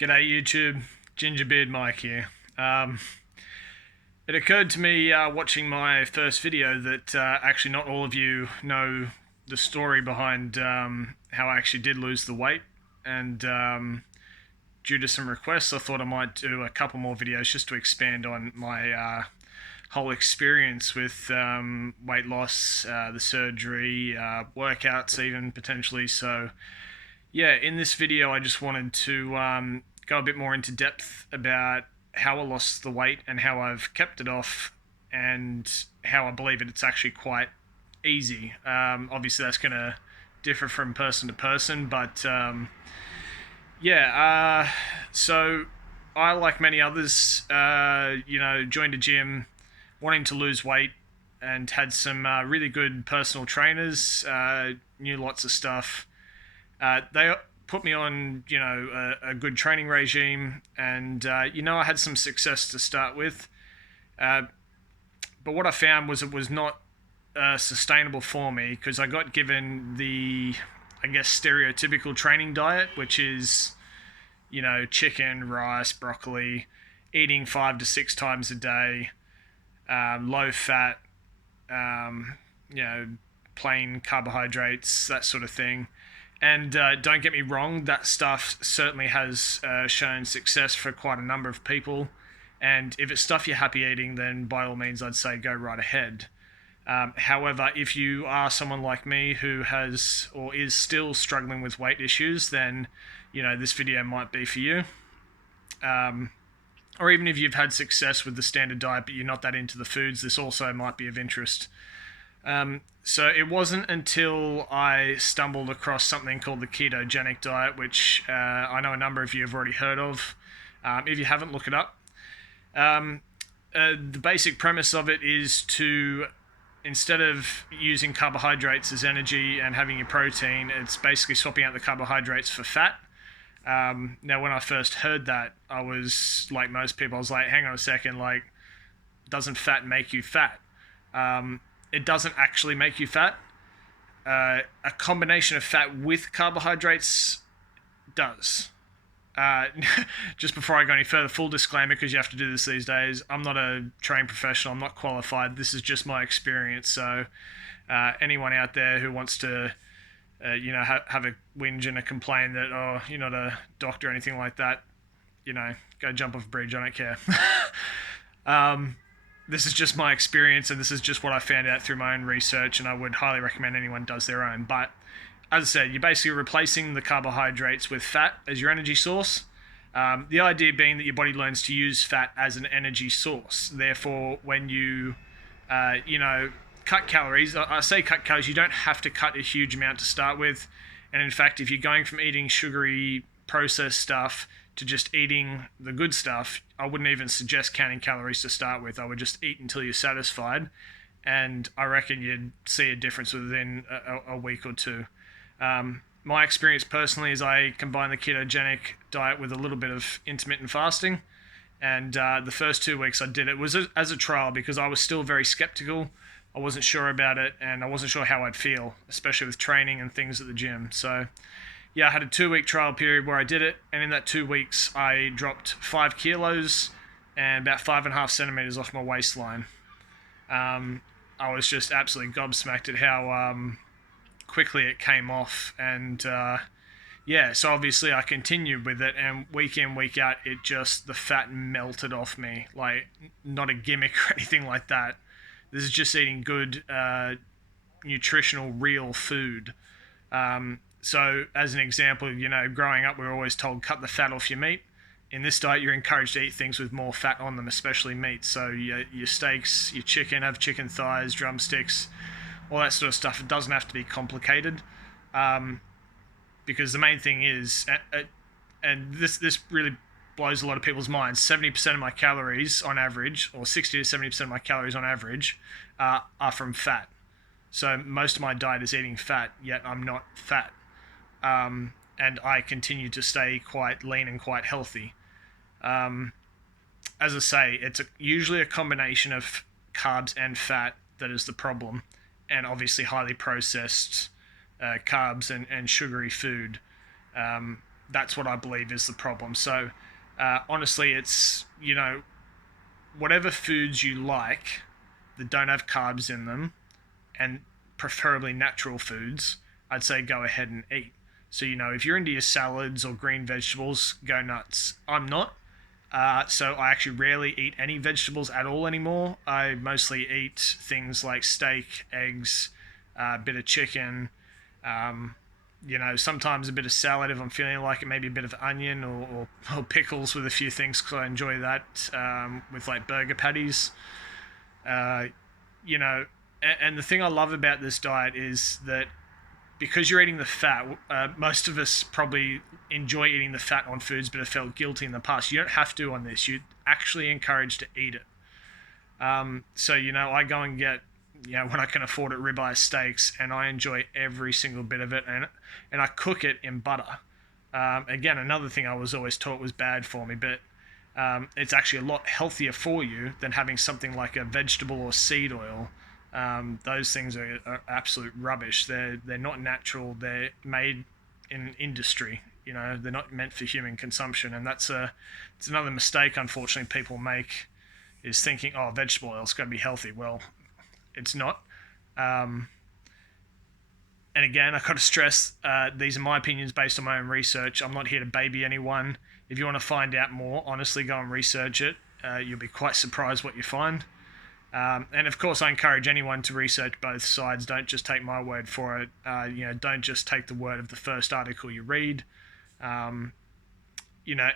G'day YouTube, Gingerbeard Mike here. It occurred to me watching my first video that actually not all of you know the story behind how I actually did lose the weight, and due to some requests I thought I might do a couple more videos just to expand on my whole experience with weight loss, the surgery, workouts even potentially. So yeah, in this video I just wanted to go a bit more into depth about how I lost the weight and how I've kept it off, and how I believe it's actually quite easy. Obviously that's going to differ from person to person, but so I, like many others, joined a gym wanting to lose weight and had some really good personal trainers, knew lots of stuff. They put me on, a good training regime, and I had some success to start with. But what I found was it was not sustainable for me, because I got given the, I guess, stereotypical training diet, which is, chicken, rice, broccoli, eating 5 to 6 times a day, low fat, plain carbohydrates, that sort of thing. And don't get me wrong, that stuff certainly has shown success for quite a number of people. And if it's stuff you're happy eating, then by all means, I'd say go right ahead. However, if you are someone like me who has or is still struggling with weight issues, then this video might be for you. Or even if you've had success with the standard diet but you're not that into the foods, this also might be of interest. So it wasn't until I stumbled across something called the ketogenic diet, which I know a number of you have already heard of. If you haven't, look it up. The basic premise of it is to, instead of using carbohydrates as energy and having your protein, it's basically swapping out the carbohydrates for fat. Now, when I first heard that, I was like most people, I was like, hang on a second, doesn't fat make you fat? It doesn't actually make you fat. A combination of fat with carbohydrates does. Just before I go any further, full disclaimer, because you have to do this these days, I'm not a trained professional, I'm not qualified, this is just my experience. So anyone out there who wants to have a whinge and a complain that, oh, you're not a doctor or anything like that, go jump off a bridge, I don't care. This is just my experience, and this is just what I found out through my own research, and I would highly recommend anyone does their own. But as I said, you're basically replacing the carbohydrates with fat as your energy source. The idea being that your body learns to use fat as an energy source. Therefore, when you, cut calories, I say cut calories, you don't have to cut a huge amount to start with. And in fact, if you're going from eating sugary processed stuff to just eating the good stuff, I wouldn't even suggest counting calories to start with. I would just eat until you're satisfied, and I reckon you'd see a difference within a week or two. My experience personally is I combine the ketogenic diet with a little bit of intermittent fasting, and the first 2 weeks I did it was as a trial, because I was still very skeptical. I wasn't sure about it, and I wasn't sure how I'd feel, especially with training and things at the gym. So yeah, I had a 2-week trial period where I did it, and in that 2 weeks I dropped 5 kilos and about 5.5 centimeters off my waistline. I was just absolutely gobsmacked at how quickly it came off, and so obviously I continued with it, and week in, week out, the fat melted off me, like not a gimmick or anything like that. This is just eating good, nutritional, real food. So as an example, growing up we were always told cut the fat off your meat. In this diet you're encouraged to eat things with more fat on them, especially meat. So your steaks, your chicken, have chicken thighs, drumsticks, all that sort of stuff. It doesn't have to be complicated, because the main thing is, and this really blows a lot of people's minds, 70% of my calories on average, or 60 to 70% of my calories on average, are from fat. So most of my diet is eating fat, yet I'm not fat. And I continue to stay quite lean and quite healthy. As I say, it's usually a combination of carbs and fat that is the problem, and obviously highly processed carbs and sugary food. That's what I believe is the problem. So honestly, it's, whatever foods you like that don't have carbs in them, and preferably natural foods, I'd say go ahead and eat. So, if you're into your salads or green vegetables, go nuts. I'm not. So I actually rarely eat any vegetables at all anymore. I mostly eat things like steak, eggs, a bit of chicken, sometimes a bit of salad if I'm feeling like it, maybe a bit of onion or pickles with a few things because I enjoy that, with like burger patties. Uh, and the thing I love about this diet is that because you're eating the fat, most of us probably enjoy eating the fat on foods but have felt guilty in the past. You don't have to on this. You're actually encouraged to eat it. So, I go and get, when I can afford it, ribeye steaks, and I enjoy every single bit of it, and I cook it in butter. Again, another thing I was always taught was bad for me, but it's actually a lot healthier for you than having something like a vegetable or seed oil. Those things are absolute rubbish. They're not natural. They're made in industry. They're not meant for human consumption, and it's another mistake, unfortunately, people make, is thinking, oh, vegetable oil's got to be healthy. Well, it's not. And again, I've got to stress, these are my opinions based on my own research. I'm not here to baby anyone. If you want to find out more, honestly, go and research it. You'll be quite surprised what you find. And of course, I encourage anyone to research both sides. Don't just take my word for it. Don't just take the word of the first article you read.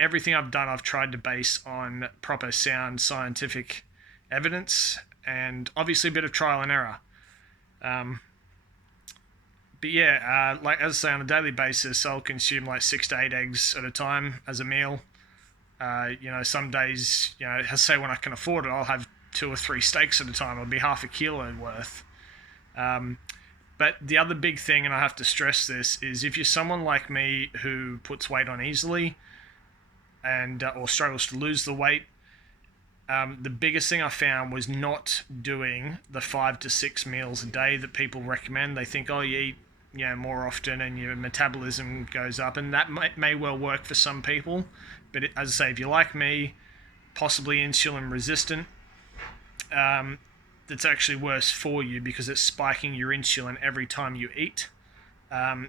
Everything I've done, I've tried to base on proper, sound, scientific evidence, and obviously a bit of trial and error. But yeah, like as I say, on a daily basis, I'll consume like 6 to 8 eggs at a time as a meal. Some days, let's say when I can afford it, I'll have 2 or 3 steaks at a time. It'll be half a kilo worth. But the other big thing, and I have to stress this, is if you're someone like me who puts weight on easily and or struggles to lose the weight, the biggest thing I found was not doing the 5 to 6 meals a day that people recommend. They think, oh, you eat more often and your metabolism goes up, and that may well work for some people. But as I say, if you're like me, possibly insulin resistant, that's actually worse for you because it's spiking your insulin every time you eat.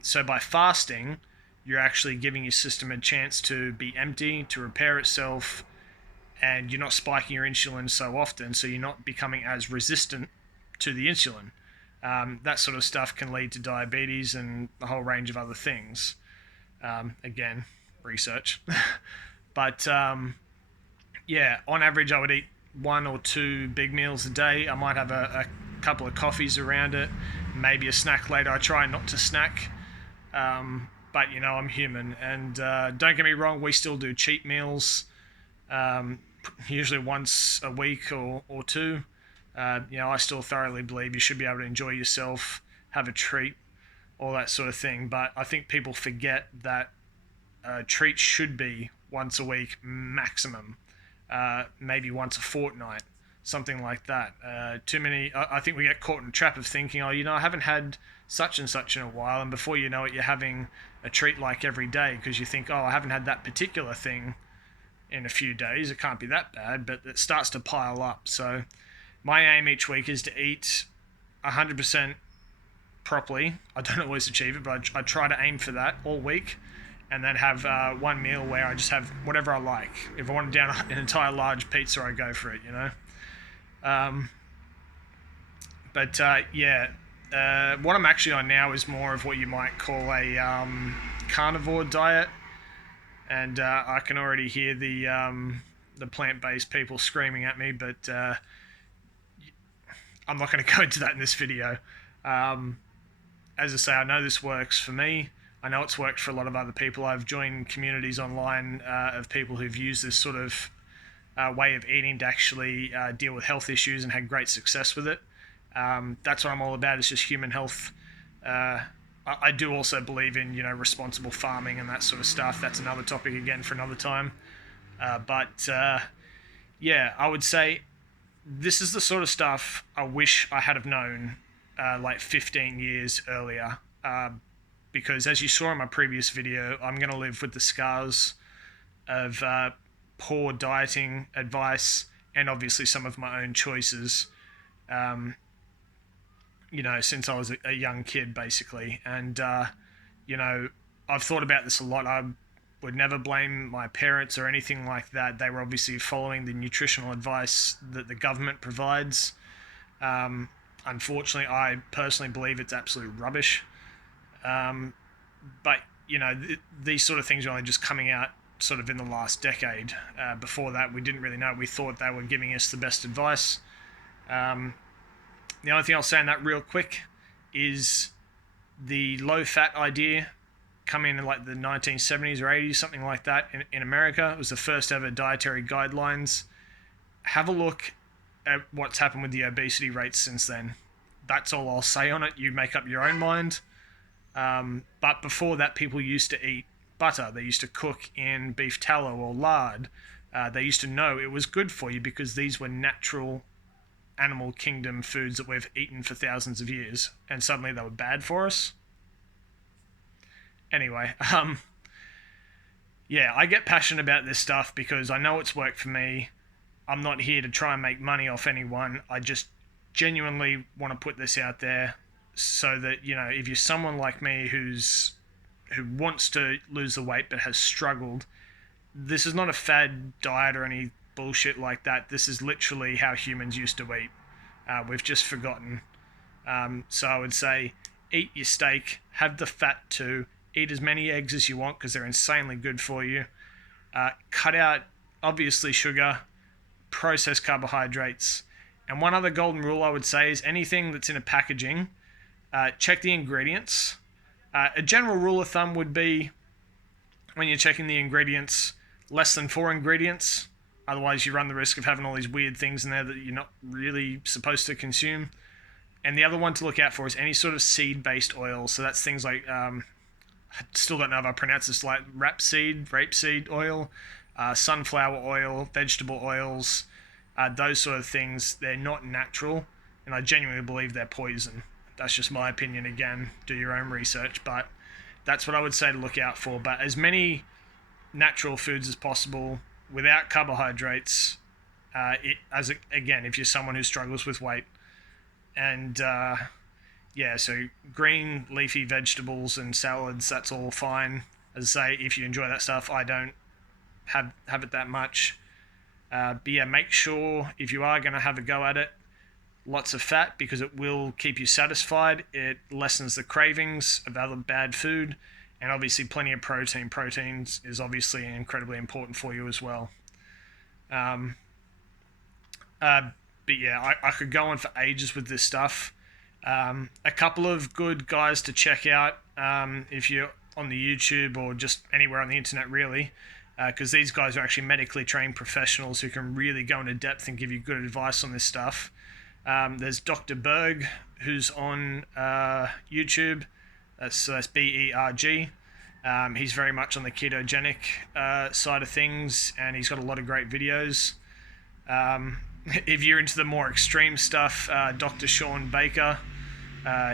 So by fasting, you're actually giving your system a chance to be empty, to repair itself, and you're not spiking your insulin so often, so you're not becoming as resistant to the insulin. That sort of stuff can lead to diabetes and a whole range of other things. Again, research. But yeah, on average, I would eat 1 or 2 big meals a day. I might have a couple of coffees around it, maybe a snack later. I try not to snack, but I'm human. And don't get me wrong, we still do cheat meals, usually once a week or 2. I still thoroughly believe you should be able to enjoy yourself, have a treat, all that sort of thing. But I think people forget that treats should be once a week maximum. Maybe once a fortnight, something like that. Too many, I think we get caught in the trap of thinking, I haven't had such and such in a while, and before you know it, you're having a treat like every day because you think, I haven't had that particular thing in a few days, it can't be that bad, but it starts to pile up. So my aim each week is to eat 100% properly. I don't always achieve it, but I try to aim for that all week, and then have one meal where I just have whatever I like. If I want to down an entire large pizza, I go for it, what I'm actually on now is more of what you might call a carnivore diet, and I can already hear the plant-based people screaming at me, but I'm not going to go into that in this video. As I say, I know this works for me. I know it's worked for a lot of other people. I've joined communities online of people who've used this sort of way of eating to actually deal with health issues and had great success with it. That's what I'm all about. It's just human health. I do also believe in, responsible farming and that sort of stuff. That's another topic again for another time. I would say this is the sort of stuff I wish I had have known like 15 years earlier. because as you saw in my previous video, I'm going to live with the scars of poor dieting advice and obviously some of my own choices, since I was a young kid, basically. And, I've thought about this a lot. I would never blame my parents or anything like that. They were obviously following the nutritional advice that the government provides. Unfortunately, I personally believe it's absolute rubbish. But, these sort of things are only just coming out sort of in the last decade. Before that, we didn't really know. We thought they were giving us the best advice. The only thing I'll say on that real quick is the low-fat idea coming in like the 1970s or 80s, something like that, in America. It was the first ever dietary guidelines. Have a look at what's happened with the obesity rates since then. That's all I'll say on it. You make up your own mind. But before that, people used to eat butter. They used to cook in beef tallow or lard. They used to know it was good for you because these were natural animal kingdom foods that we've eaten for thousands of years, and suddenly they were bad for us. Anyway, I get passionate about this stuff because I know it's worked for me. I'm not here to try and make money off anyone. I just genuinely want to put this out there so that, if you're someone like me who wants to lose the weight but has struggled, this is not a fad diet or any bullshit like that. This is literally how humans used to eat. We've just forgotten. So I would say eat your steak, have the fat too, eat as many eggs as you want because they're insanely good for you. Cut out, obviously, sugar, processed carbohydrates. And one other golden rule I would say is anything that's in a packaging, check the ingredients. A general rule of thumb would be when you're checking the ingredients, less than 4 ingredients. Otherwise, you run the risk of having all these weird things in there that you're not really supposed to consume. And the other one to look out for is any sort of seed-based oil. So that's things like, I still don't know if I pronounce this, like rapeseed oil, sunflower oil, vegetable oils, those sort of things. They're not natural, and I genuinely believe they're poison. That's just my opinion. Again, do your own research, but that's what I would say to look out for. But as many natural foods as possible without carbohydrates, if you're someone who struggles with weight. And so green leafy vegetables and salads, that's all fine. As I say, if you enjoy that stuff, I don't have it that much. But make sure if you are going to have a go at it, lots of fat because it will keep you satisfied. It lessens the cravings of other bad food. And obviously plenty of protein. Proteins is obviously incredibly important for you as well. I could go on for ages with this stuff. A couple of good guys to check out if you're on the YouTube or just anywhere on the internet really, because these guys are actually medically trained professionals who can really go into depth and give you good advice on this stuff. There's Dr. Berg, who's on YouTube. That's Berg. He's very much on the ketogenic side of things, and he's got a lot of great videos. If you're into the more extreme stuff, Dr. Shawn Baker,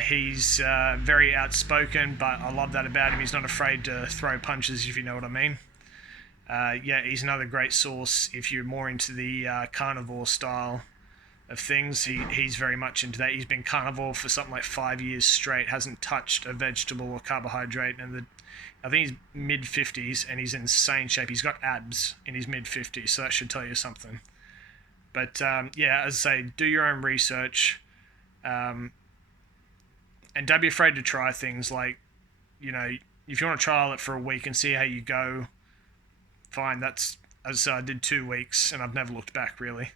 he's very outspoken, but I love that about him. He's not afraid to throw punches, if you know what I mean. He's another great source if you're more into the carnivore style of things. He's very much into that. He's been carnivore for something like 5 years straight, hasn't touched a vegetable or carbohydrate, and I think he's mid-50s and he's in insane shape. He's got abs in his mid-50s, so that should tell you something. But as I say, do your own research, and don't be afraid to try things. Like, if you want to trial it for a week and see how you go, fine. That's, as I said, I did 2 weeks and I've never looked back really.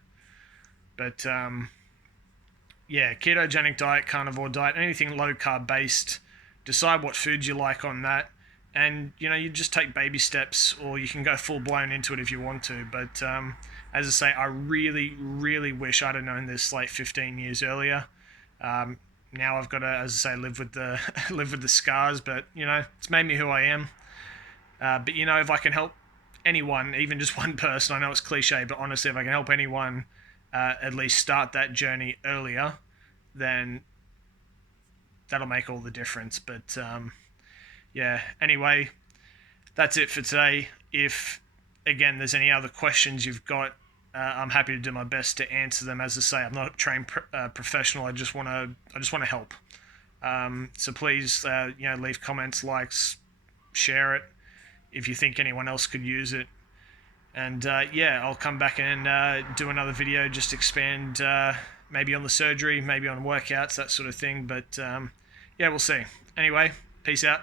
But ketogenic diet, carnivore diet, anything low carb based, decide what foods you like on that. And, you just take baby steps, or you can go full blown into it if you want to. But as I say, I really, really wish I'd have known this like 15 years earlier. Now I've got to, as I say, live with the scars. But it's made me who I am. But if I can help anyone, even just one person, I know it's cliche, but honestly, if I can help anyone at least start that journey earlier, then that'll make all the difference. But yeah, anyway, that's it for today. If, again, there's any other questions you've got, I'm happy to do my best to answer them. As I say, I'm not a trained professional. I just want to help. So please, leave comments, likes, share it if you think anyone else could use it. And I'll come back and do another video, just expand maybe on the surgery, maybe on workouts, that sort of thing. But we'll see. Anyway, peace out.